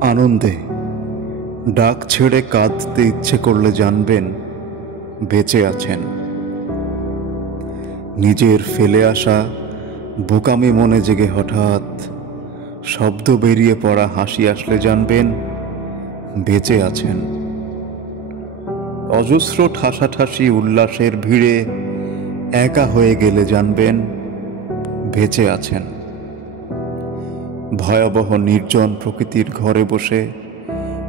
আনন্দে ডাক ছেড়ে কাঁদতে ইচ্ছে করলে জানবেন বেঁচে আছেন। নিজের ফেলে আসা বোকামি মনে জেগে হঠাৎ শব্দ বেরিয়ে পড়া হাসি আসলে জানবেন বেঁচে আছেন। অজস্র ঠাসাঠাসি উল্লাসের ভিড়ে একা হয়ে গেলে জানবেন বেঁচে আছেন। ভয়াবহ নির্জন প্রকৃতির ঘরে বসে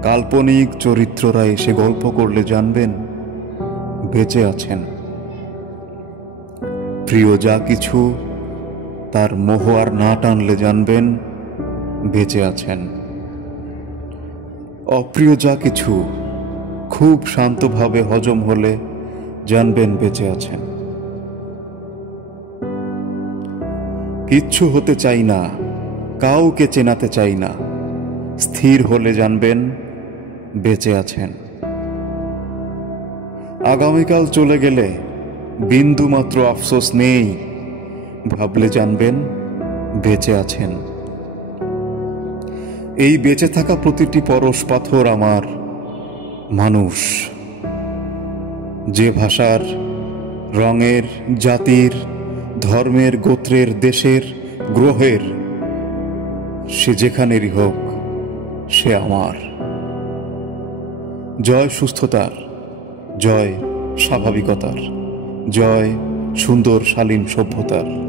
কাল্পনিক চরিত্ররা এসে গল্প করলে জানবেন বেঁচে আছেন। প্রিয় যা কিছু তার মোহ আর না টানলে জানবেন বেঁচে আছেন। অপ্রিয় যা কিছু খুব শান্তভাবে হজম হলে জানবেন বেঁচে আছেন। কিচ্ছু হতে চাই না, কাউকে চেনাতে চাই না, স্থির হলে জানবেন বেঁচে আছেন। আগামীকাল চলে গেলে বিন্দু মাত্র আফসোস নেই, ভাবলে জানবেন বেঁচে আছেন। এই বেঁচে থাকা প্রতিটি পরশ পাথর আমার মানুষ। যে ভাষার, রঙের, জাতির, ধর্মের, গোত্রের, দেশের, গ্রহের, সে যেখানেরই হোক সে আমার। জয় সুস্থতার, জয় স্বাভাবিকতার, জয় সুন্দর শালীন সভ্যতার।